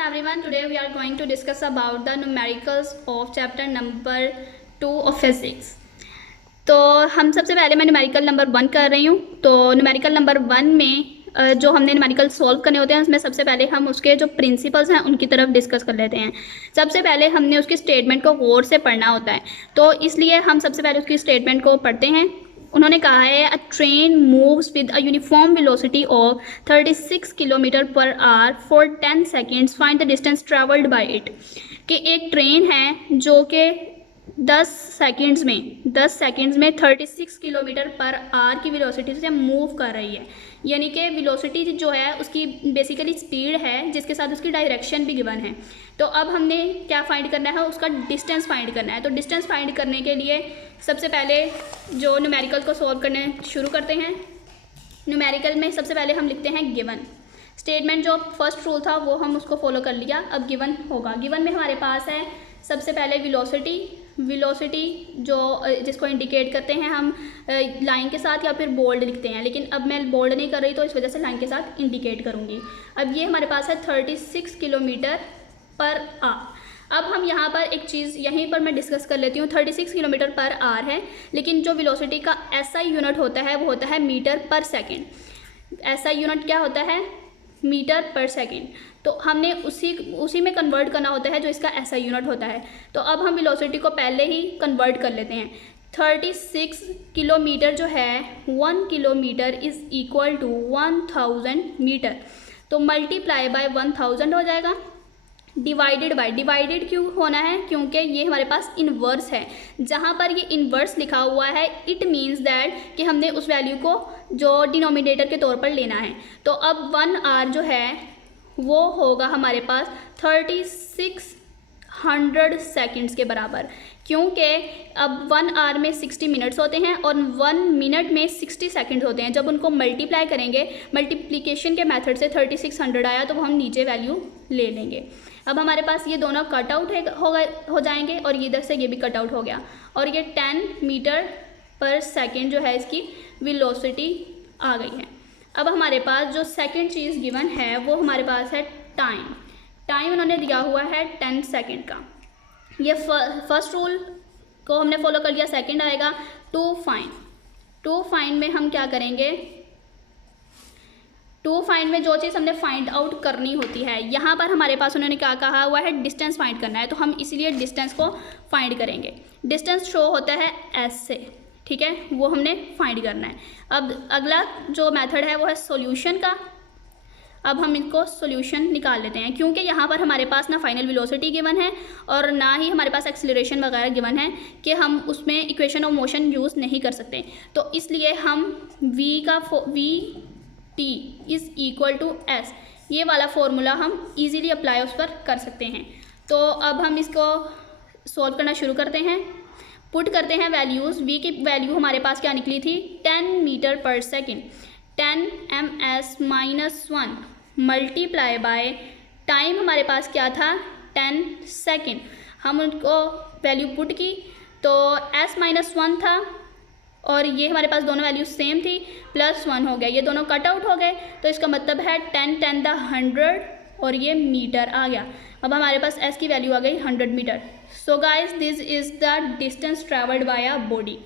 Everyone, today we are going to discuss about the numericals of chapter number 2 of physics. तो हम सबसे पहले मैं न्यूमेरिकल नंबर 1 कर रही हूँ। तो न्यूमेरिकल नंबर 1 में जो हमने न्यूमेरिकल सॉल्व करने होते हैं उसमें सबसे पहले हम उसके जो प्रिंसिपल्स हैं उनकी तरफ डिस्कस कर लेते हैं। सबसे पहले हमने उसकी स्टेटमेंट को गौर से पढ़ना होता है, तो इसलिए हम सबसे पहले उसकी स्टेटमेंट को पढ़ते हैं। उन्होंने कहा है अ train moves with a uniform velocity of 36 kilometre per hour for 10 seconds, find the distance travelled bye it. कि एक ट्रेन है जो कि 10 सेकेंड्स में 36 किलोमीटर पर आवर की वेलोसिटी से मूव कर रही है। यानी कि वेलोसिटी जो है उसकी बेसिकली स्पीड है जिसके साथ उसकी डायरेक्शन भी गिवन है। तो अब हमने क्या फाइंड करना है, उसका डिस्टेंस फाइंड करना है। तो डिस्टेंस फाइंड करने के लिए सबसे पहले जो न्यूमेरिकल को सॉल्व करने शुरू करते हैं। न्यूमेरिकल में सबसे पहले हम लिखते हैं गिवन। स्टेटमेंट जो फर्स्ट रूल था वो हम उसको फॉलो कर लिया। अब गिवन होगा। गिवन में हमारे पास है सबसे पहले वेलोसिटी जो जिसको इंडिकेट करते हैं हम लाइन के साथ या फिर बोल्ड लिखते हैं, लेकिन अब मैं बोल्ड नहीं कर रही तो इस वजह से लाइन के साथ इंडिकेट करूँगी। अब ये हमारे पास है 36 किलोमीटर पर आवर। अब हम यहाँ पर एक चीज़ यहीं पर मैं डिस्कस कर लेती हूँ। 36 किलोमीटर पर आवर है, लेकिन जो वेलोसिटी का SI यूनिट होता है वो होता है मीटर पर सेकेंड। SI यूनिट क्या होता है? मीटर पर सेकेंड। तो हमने उसी में कन्वर्ट करना होता है जो इसका SI यूनिट होता है। तो अब हम वेलोसिटी को पहले ही कन्वर्ट कर लेते हैं। 36 किलोमीटर जो है 1 kilometre is equal to 1000 metre. तो मल्टीप्लाई बाय 1000 हो जाएगा। डिवाइडेड क्यों होना है? क्योंकि ये हमारे पास इन्वर्स है। जहाँ पर ये इन्वर्स लिखा हुआ है इट मीन्स दैट कि हमने उस वैल्यू को जो डिनोमिनेटर के तौर पर लेना है। तो अब 1 आवर जो है वो होगा हमारे पास 3600 सेकेंड्स के बराबर, क्योंकि अब 1 आवर में 60 मिनट्स होते हैं और 1 मिनट में 60 सेकेंड होते हैं। जब उनको मल्टीप्लाई करेंगे, मल्टीप्लिकेशन के मेथड से 3600 आया तो वो हम नीचे वैल्यू ले लेंगे। अब हमारे पास ये दोनों कट आउट हो जाएंगे और ये इधर से ये भी कट आउट हो गया और ये 10 मीटर पर सेकेंड जो है इसकी वेलोसिटी आ गई है। अब हमारे पास जो सेकंड चीज़ गिवन है वो हमारे पास है टाइम उन्होंने दिया हुआ है 10 सेकेंड का। ये फर्स्ट रूल को हमने फॉलो कर लिया। सेकंड आएगा टू फाइंड में हम क्या करेंगे? टू फाइंड में जो चीज़ हमने फाइंड आउट करनी होती है, यहाँ पर हमारे पास उन्होंने क्या कहा हुआ है? डिस्टेंस फाइंड करना है। तो हम इसीलिए डिस्टेंस को फाइंड करेंगे। डिस्टेंस शो होता है S से, ठीक है, वो हमने फाइंड करना है। अब अगला जो मेथड है वो है सॉल्यूशन का। अब हम इनको सॉल्यूशन निकाल लेते हैं, क्योंकि यहाँ पर हमारे पास ना फाइनल वेलोसिटी गिवन है और ना ही हमारे पास एक्सीलरेशन वगैरह गिवन है कि हम उसमें इक्वेशन ऑफ मोशन यूज़ नहीं कर सकते। तो इसलिए हम VT is equal to S, ये वाला फॉर्मूला हम इजीली अप्लाई उस पर कर सकते हैं। तो अब हम इसको सॉल्व करना शुरू करते हैं। पुट करते हैं वैल्यूज़। V की वैल्यू हमारे पास क्या निकली थी? 10 मीटर पर second. 10 ms-1 multiply by time हमारे पास क्या था? 10 सेकेंड। हम उनको वैल्यू पुट की तो S-1 था और ये हमारे पास दोनों वैल्यू सेम थी, +1 हो गया। ये दोनों कट आउट हो गए तो इसका मतलब है 10 10 द 100 और ये मीटर आ गया। अब हमारे पास S की वैल्यू आ गई 100 metre. So guys this is the distance travelled by a body.